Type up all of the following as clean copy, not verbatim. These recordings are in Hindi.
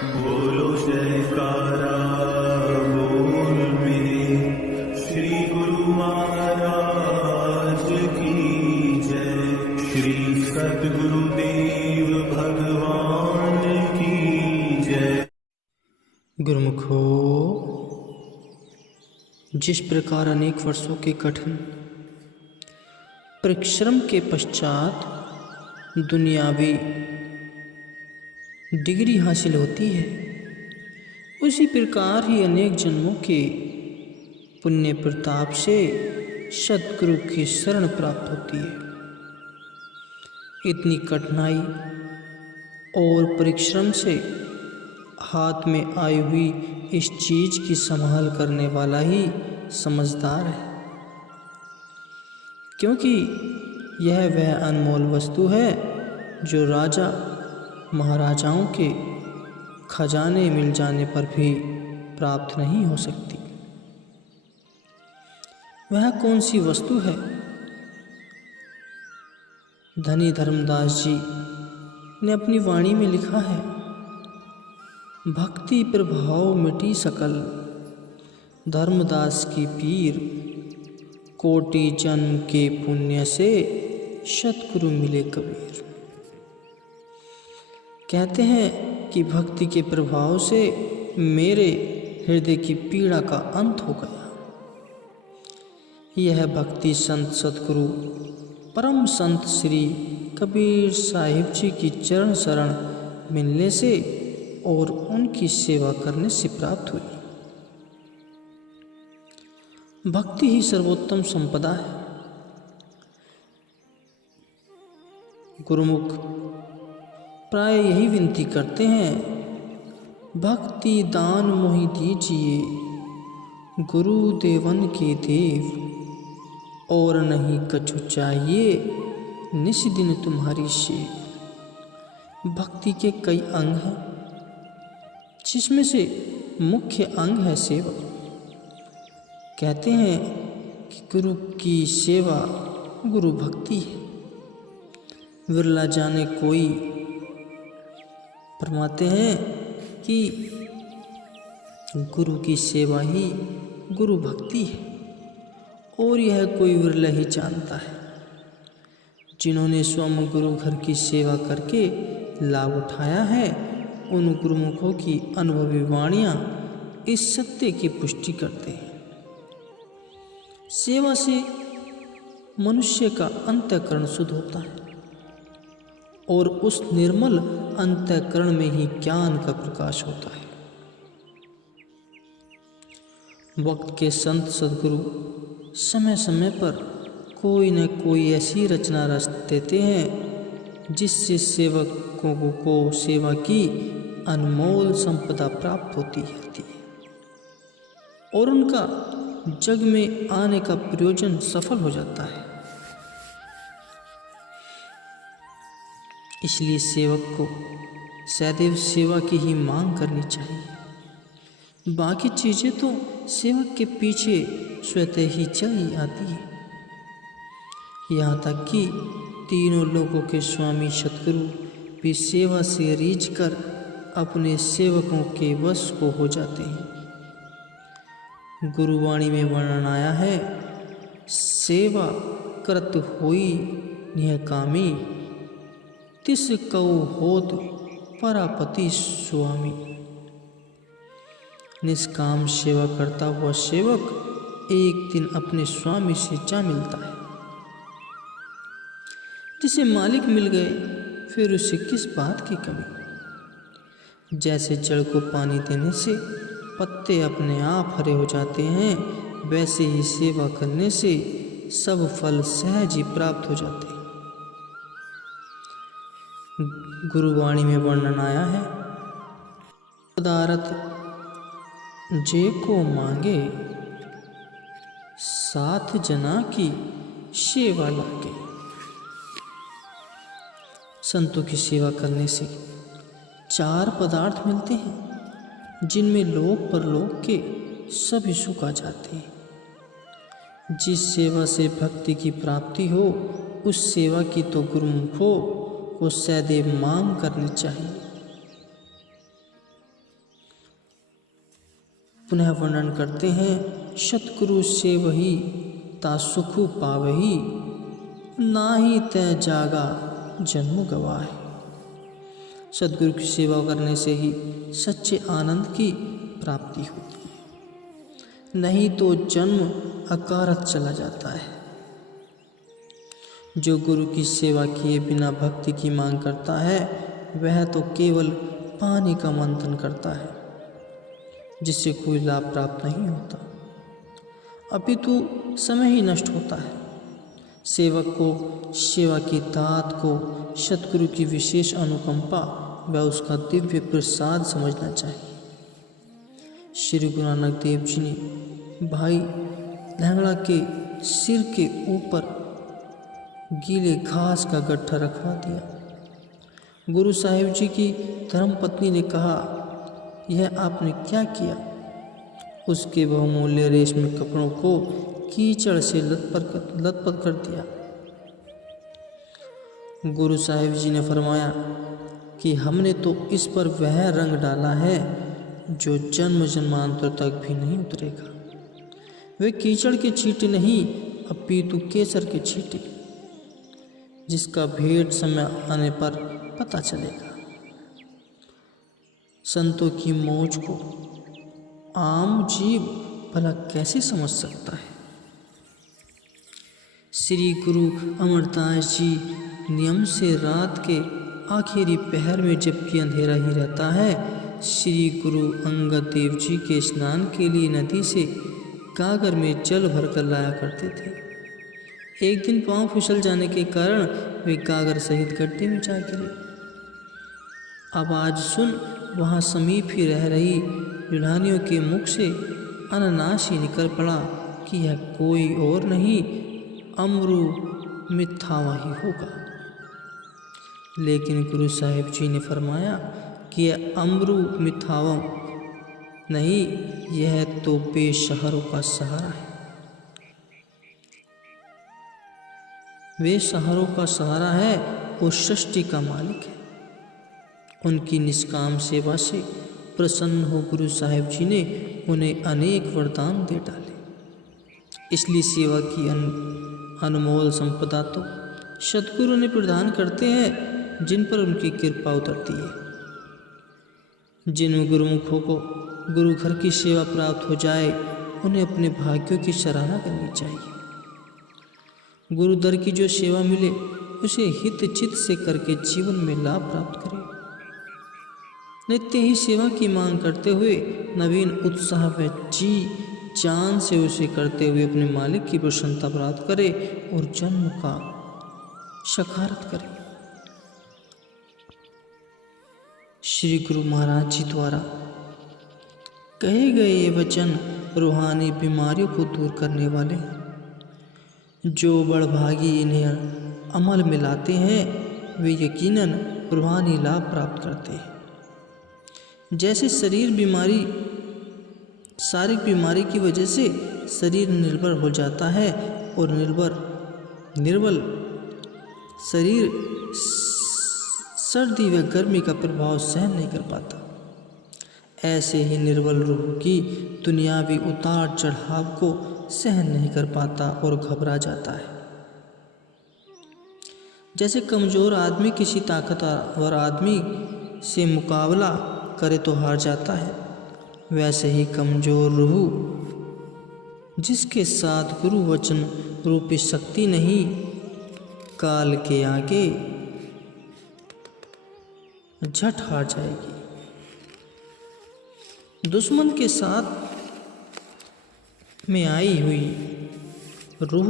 बोलो जयकारा बोल मेरे श्री गुरु महाराज की जय। श्री सद्गुरुदेव भगवान की जय। गुरुमुखो, जिस प्रकार अनेक वर्षों के कठिन परिश्रम के पश्चात दुनियावी डिग्री हासिल होती है, उसी प्रकार ही अनेक जन्मों के पुण्य प्रताप से सद्गुरु की शरण प्राप्त होती है। इतनी कठिनाई और परिश्रम से हाथ में आई हुई इस चीज की संभाल करने वाला ही समझदार है, क्योंकि यह वह अनमोल वस्तु है जो राजा महाराजाओं के खजाने मिल जाने पर भी प्राप्त नहीं हो सकती। वह कौन सी वस्तु है? धनी धर्मदास जी ने अपनी वाणी में लिखा है, भक्ति प्रभाव मिटी सकल, धर्मदास की पीर, कोटि जन्म के पुण्य से सतगुरु मिले कबीर। कहते हैं कि भक्ति के प्रभाव से मेरे हृदय की पीड़ा का अंत हो गया। यह भक्ति संत सतगुरु परम संत श्री कबीर साहिब जी की चरण शरण मिलने से और उनकी सेवा करने से प्राप्त हुई। भक्ति ही सर्वोत्तम संपदा है। गुरुमुख प्राय यही विनती करते हैं, भक्ति दान मोहि दीजिए, गुरु देवन के देव, और नहीं कछु चाहिए, निस दिन तुम्हारी सेव। भक्ति के कई अंग हैं, जिसमें से मुख्य अंग है सेवा। कहते हैं कि गुरु की सेवा गुरु भक्ति है। विरला जाने कोई फरमाते हैं कि गुरु की सेवा ही गुरु भक्ति है, और यह कोई विरला ही जानता है। जिन्होंने स्वयं गुरु घर की सेवा करके लाभ उठाया है, उन गुरुमुखों की अनुभवी वाणियाँ इस सत्य की पुष्टि करते हैं। सेवा से मनुष्य का अंतःकरण शुद्ध होता है, और उस निर्मल अंतःकरण में ही ज्ञान का प्रकाश होता है। वक्त के संत सद्गुरु समय समय पर कोई न कोई ऐसी रचना रच देते हैं जिससे सेवकों को सेवा की अनमोल संपदा प्राप्त होती रहती है, और उनका जग में आने का प्रयोजन सफल हो जाता है। इसलिए सेवक को सदैव सेवा की ही मांग करनी चाहिए। बाकी चीज़ें तो सेवक के पीछे स्वतः ही चली आती है। यहाँ तक कि तीनों लोगों के स्वामी सतगुरु भी सेवा से रीझ कर अपने सेवकों के वश को हो जाते हैं। गुरुवाणी में वर्णन आया है, सेवा करत होई निहकामी, तिस कऊ होत परापति स्वामी। निष्काम सेवा करता हुआ सेवक एक दिन अपने स्वामी से जा मिलता है। जिसे मालिक मिल गए, फिर उसे किस बात की कमी। जैसे जड़ को पानी देने से पत्ते अपने आप हरे हो जाते हैं, वैसे ही सेवा करने से सब फल सहज ही प्राप्त हो जाते हैं। गुरुवाणी में वर्णन आया है, पदारथ जे को मांगे, साथ जना की सेवा लागे। संतों की सेवा करने से 4 पदार्थ मिलते हैं, जिनमें लोक परलोक के सभी सुख आ जाते हैं। जिस सेवा से भक्ति की प्राप्ति हो, उस सेवा की तो गुरुमुखों को सदैव मांग करनी चाहिए। पुनः वर्णन करते हैं, सतगुरु से वही ता सुख पावही, नाही तय जागा जन्म गवाए। सतगुरु की सेवा करने से ही सच्चे आनंद की प्राप्ति होती है, नहीं तो जन्म अकारत चला जाता है। जो गुरु की सेवा किए बिना भक्ति की मांग करता है वह तो केवल पानी का मंथन करता है, जिससे कोई लाभ प्राप्त नहीं होता, अपितु समय ही नष्ट होता है। सेवक को सेवा की दात को सतगुरु की विशेष अनुकंपा व उसका दिव्य प्रसाद समझना चाहिए। श्री गुरु नानक देव जी ने भाई लहंगड़ा के सिर के ऊपर गीले घास का गट्ठा रखवा दिया। गुरु साहिब जी की धर्मपत्नी ने कहा, यह आपने क्या किया? उसके बहुमूल्य रेशमी कपड़ों को कीचड़ से लथपथ कर दिया। गुरु साहिब जी ने फरमाया कि हमने तो इस पर वह रंग डाला है जो जन्म जन्मांतर तक भी नहीं उतरेगा। वे कीचड़ के छींटे नहीं, अपितु केसर के छींटे, जिसका भेंट समय आने पर पता चलेगा। संतों की मौज को आम जीव भला कैसे समझ सकता है? श्री गुरु अमरदास जी नियम से रात के आखिरी पहर में, जबकि अंधेरा ही रहता है, श्री गुरु अंगद देव जी के स्नान के लिए नदी से गागर में जल भरकर लाया करते थे। एक दिन पांव फिसल जाने के कारण वे गागर सहित गड्ढे में जा गिरे। अब आज सुन, वहाँ समीप ही रह रही युनानियों के मुख से अनानास ही निकल पड़ा कि यह कोई और नहीं अमरु मिथ्यावा ही होगा। लेकिन गुरु साहिब जी ने फरमाया कि यह अमरु मिथ्यावा नहीं, यह तो बेसहारों का सहारा है। वे सहारों का सहारा है और सृष्टि का मालिक है। उनकी निष्काम सेवा से प्रसन्न हो गुरु साहिब जी ने उन्हें अनेक वरदान दे डाले। इसलिए सेवा की अनमोल संपदा तो सतगुरु ने प्रदान करते हैं जिन पर उनकी कृपा उतरती है। जिन गुरुमुखों को गुरु घर की सेवा प्राप्त हो जाए उन्हें अपने भाग्यों की सराहना करनी चाहिए। गुरुदर की जो सेवा मिले उसे हित चित से करके जीवन में लाभ प्राप्त करें। नित्य ही सेवा की मांग करते हुए नवीन उत्साह व जी जान से उसे करते हुए अपने मालिक की प्रसन्नता प्राप्त करे और जन्म का सखारत करे। श्री गुरु महाराज जी द्वारा कहे गए ये वचन रूहानी बीमारियों को दूर करने वाले हैं। जो बड़भागी इन्हें अमल में लाते हैं वे यकीनन रूहानी लाभ प्राप्त करते हैं। जैसे शारीरिक बीमारी की वजह से शरीर निर्भर हो जाता है और निर्बल शरीर सर्दी व गर्मी का प्रभाव सहन नहीं कर पाता, ऐसे ही निर्बल रूह की दुनियावी उतार चढ़ाव को सहन नहीं कर पाता और घबरा जाता है। जैसे कमज़ोर आदमी किसी ताकतवर आदमी से मुकाबला करे तो हार जाता है, वैसे ही कमज़ोर रूह जिसके साथ गुरु वचन रूपी शक्ति नहीं, काल के आगे झट हार जाएगी। दुश्मन के साथ में आई हुई रूह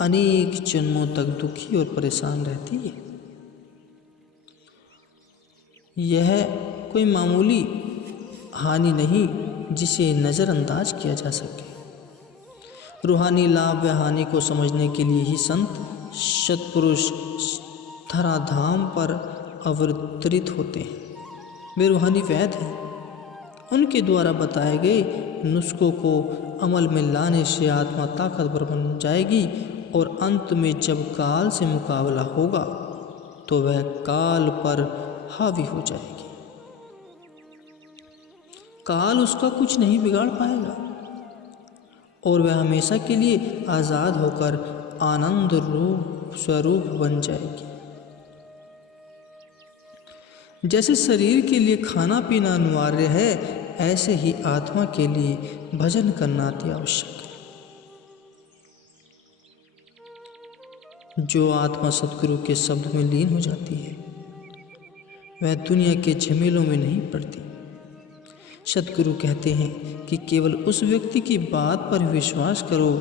अनेक जन्मों तक दुखी और परेशान रहती है। यह कोई मामूली हानि नहीं जिसे नज़रअंदाज किया जा सके। रूहानी लाभ व हानि को समझने के लिए ही संत सत्पुरुष धराधाम पर अवतरित होते हैं। वे रूहानी वैद्य हैं। उनके द्वारा बताए गए नुस्खों को अमल में लाने से आत्मा ताकतवर बन जाएगी और अंत में जब काल से मुकाबला होगा तो वह काल पर हावी हो जाएगी। काल उसका कुछ नहीं बिगाड़ पाएगा और वह हमेशा के लिए आज़ाद होकर आनंद रूप स्वरूप बन जाएगी। जैसे शरीर के लिए खाना पीना अनिवार्य है, ऐसे ही आत्मा के लिए भजन करना अति आवश्यक है। जो आत्मा सद्गुरु के शब्द में लीन हो जाती है, वह दुनिया के झमेलों में नहीं पड़ती। सद्गुरु कहते हैं कि केवल उस व्यक्ति की बात पर विश्वास करो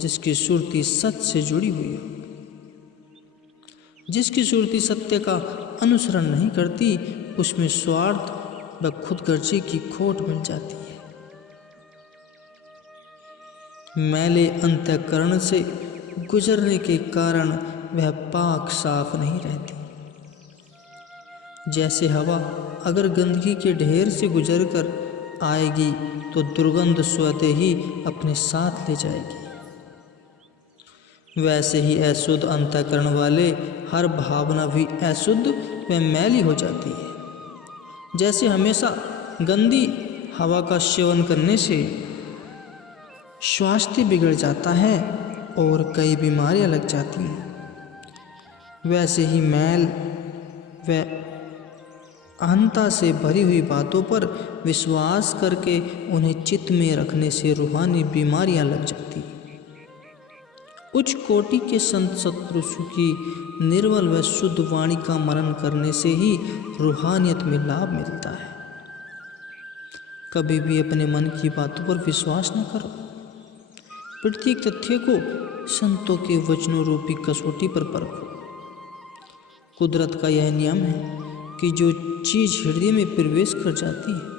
जिसकी सुरती सत्य से जुड़ी हुई हो। जिसकी सुरती सत्य का अनुसरण नहीं करती, उसमें स्वार्थ व खुदगर्जी की खोट मिल जाती है। मैले अंतःकरण से गुजरने के कारण वह पाक साफ नहीं रहती। जैसे हवा अगर गंदगी के ढेर से गुजरकर आएगी तो दुर्गंध स्वतः ही अपने साथ ले जाएगी, वैसे ही अशुद्ध अंतःकरण वाले हर भावना भी अशुद्ध व मैली हो जाती है। जैसे हमेशा गंदी हवा का सेवन करने से स्वास्थ्य बिगड़ जाता है और कई बीमारियां लग जाती हैं, वैसे ही मैल व अहंता से भरी हुई बातों पर विश्वास करके उन्हें चित्त में रखने से रूहानी बीमारियां लग जाती हैं। उच्च कोटि के संत सत्पुरुषों की निर्मल व शुद्ध वाणी का मनन करने से ही रूहानियत में लाभ मिलता है। कभी भी अपने मन की बातों पर विश्वास न करो। प्रत्येक तथ्य को संतों के वचनों रूपी कसौटी पर परखो। कुदरत का यह नियम है कि जो चीज़ हृदय में प्रवेश कर जाती है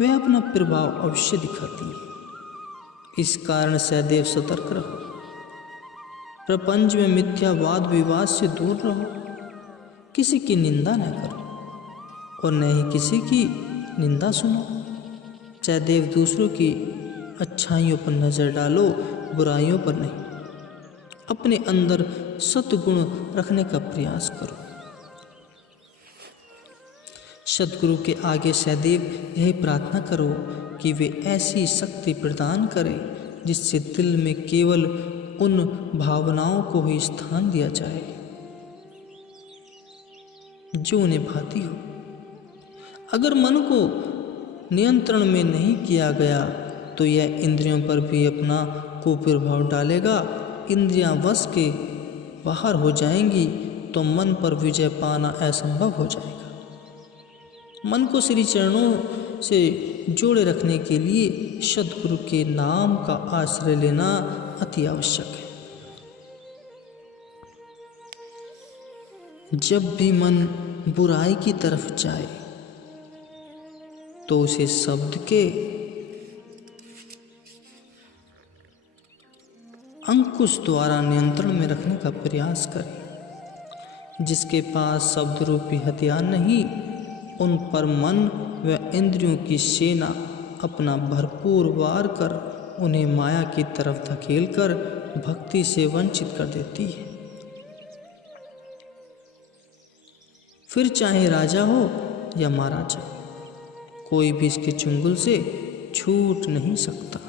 वह अपना प्रभाव अवश्य दिखाती है। इस कारण सदैव सतर्क रहो। प्रपंच में मिथ्यावाद विवाद से दूर रहो। किसी की निंदा न करो और न ही किसी की निंदा सुनो। सदैव दूसरों की अच्छाइयों पर नज़र डालो, बुराइयों पर नहीं। अपने अंदर सद्गुण रखने का प्रयास करो। सद्गुरु के आगे सदैव यही प्रार्थना करो कि वे ऐसी शक्ति प्रदान करें जिससे दिल में केवल उन भावनाओं को ही स्थान दिया जाए जो उन्हें भाती हो। अगर मन को नियंत्रण में नहीं किया गया तो यह इंद्रियों पर भी अपना कुप्रभाव डालेगा। इंद्रियां वश के बाहर हो जाएंगी तो मन पर विजय पाना असंभव हो जाएगा। मन को श्री चरणों से जोड़े रखने के लिए सद्गुरु के नाम का आश्रय लेना अति आवश्यक है। जब भी मन बुराई की तरफ जाए तो उसे शब्द के अंकुश द्वारा नियंत्रण में रखने का प्रयास करें। जिसके पास शब्द रूपी हथियार नहीं, उन पर मन व इंद्रियों की सेना अपना भरपूर वार कर उन्हें माया की तरफ धकेलकर भक्ति से वंचित कर देती है। फिर चाहे राजा हो या महाराजा, कोई भी इसके चुंगल से छूट नहीं सकता।